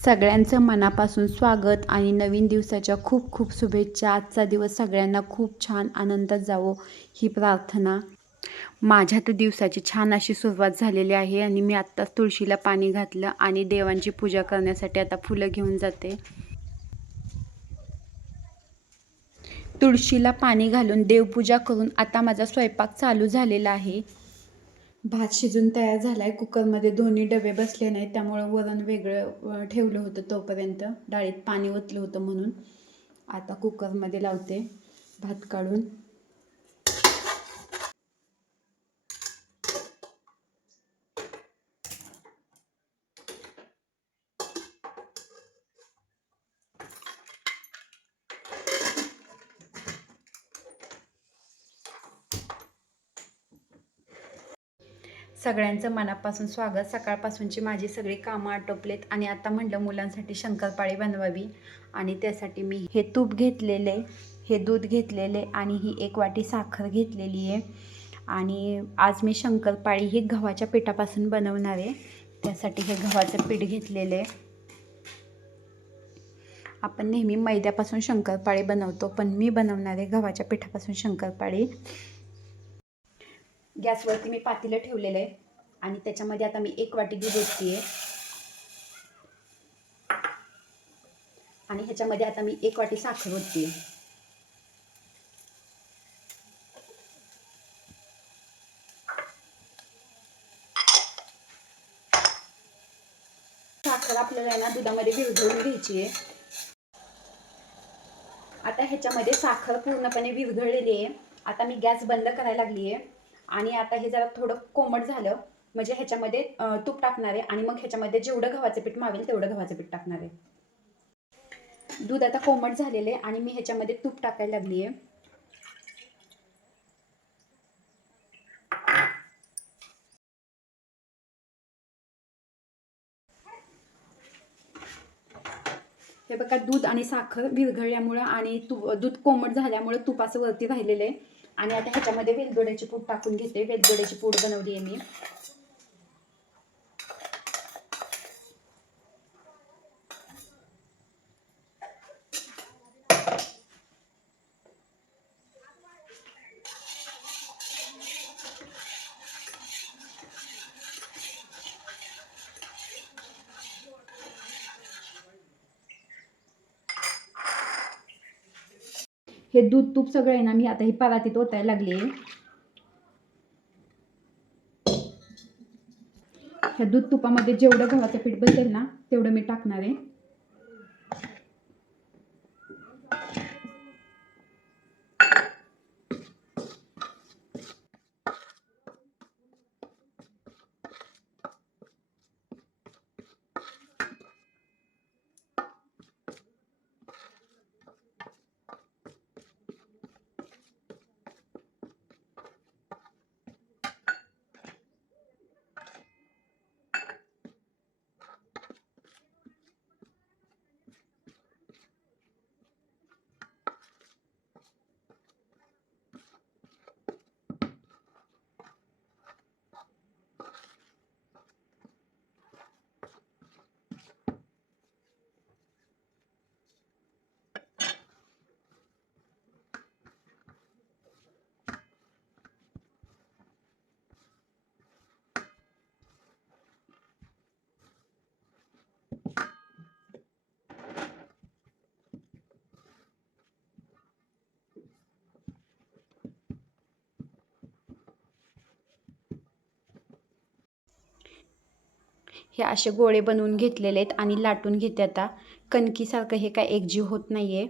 सगळ्यांचं मनापासून स्वागत आणि नवीन दिवसाच्या खूप खूप शुभेच्छा. आजचा दिवस सगळ्यांना खूप छान आनंदात जावो ही प्रार्थना. माझ्या तर दिवसाची छान अशी सुरुवात झालेली आहे आणि मी आत्ताच तुळशीला पाणी घातलं आणि देवांची पूजा करण्यासाठी आता फुलं घेऊन जाते. तुळशीला पाणी घालून देवपूजा करून आता माझा स्वयंपाक चालू झालेला आहे. भात शिजून तयार झाला आहे कुकरमध्ये दोन्ही डबे बसले नाहीत त्यामुळं वरण वेगळं ठेवलं होतं तोपर्यंत. डाळीत पाणी ओतलं होतं म्हणून. आता कुकरमध्ये लावते भात काढून. सगळ्यांचं मनापासून स्वागत. सकाळपासूनची माझी सगळी कामं आटोपलेत आणि आता म्हटलं मुलांसाठी शंकरपाळी बनवावी आणि त्यासाठी मी हे तूप घेतलेले हे दूध घेतलेले आणि ही एक वाटी साखर घेतलेली आहे. आणि आज मी शंकरपाळी ही गव्हाच्या पिठापासून बनवणार आहे. त्यासाठी हे गव्हाचं पीठ घेतलेलं आहे. आपण नेहमी मैद्यापासून शंकरपाळी बनवतो पण मी बनवणार आहे गव्हाच्या पिठापासून शंकरपाळी. गॅसवरती मी पातेलं ठेवलेलं आहे. आणि त्याच्यामध्ये आता मी एक वाटी दूध ओतते आणि ह्याच्यामध्ये आता मी एक वाटी साखर ओतते साखर आपल्याला ना दुधामध्ये विरघळून घ्यायची आहे आता ह्याच्यामध्ये साखर पूर्णपणे विरघळलेली आहे. आता मी गॅस बंद करायला लागली आहे आणि आता हे जरा थोडं कोमट झालं म्हणजे ह्याच्यामध्ये तूप टाकणार आहे आणि मग ह्याच्यामध्ये जेवढं गव्हाचं पीठ मावेल तेवढं गव्हाचं पीठ टाकणार आहे. दूध आता कोमट झालेलं आहे आणि मी ह्याच्यामध्ये तूप टाकायला लागली आहे हे बघा दूध आणि साखर विरघळल्यामुळं आणि तू दूध कोमट झाल्यामुळं तूप असं वरती राहिलेलं आहे. आणि आता ह्याच्यामध्ये वेलदोड्याची पूड टाकून घेते. वेलदोड्याची पूड बनवली आहे मी. हे दूध तूप सगळं आहे ना मी आता ही परातीत ओतायला लागली आहे. ह्या दूध तुपामध्ये जेवढं गव्हाचं पीठ बसेल ना तेवढं मी टाकणार आहे. हे असे गोळे बनवून घेतलेले आहेत आणि लाटून घेते आता. कणकीसारखं हे काय एकजीव होत नाही आहे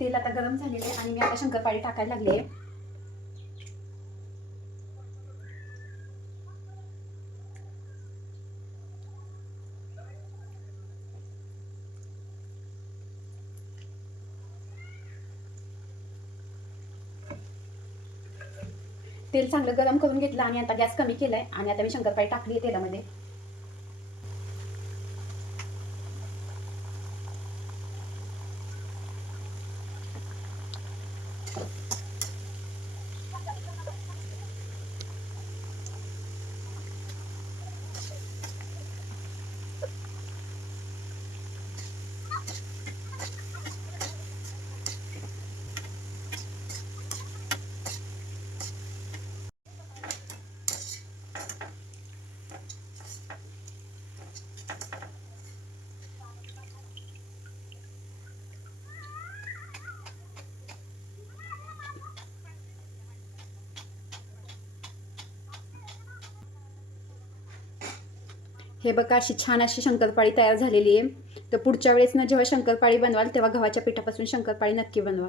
तेल आता गरम झालेलं आहे आणि मी आता शंकरपाळी टाकायला लागली आहे. तेल चांगलं गरम करून घेतलं आणि आता गॅस कमी केलाय आणि आता मी शंकरपाळी टाकली आहे तेलामध्ये. हे बघा अशी छान अशी शंकरपाळी तयार झालेली आहे. तर पुढच्या वेळेस ना जेव्हा शंकरपाळी बनवाल तेव्हा गव्हाच्या पिठापासून शंकरपाळी नक्की बनवा.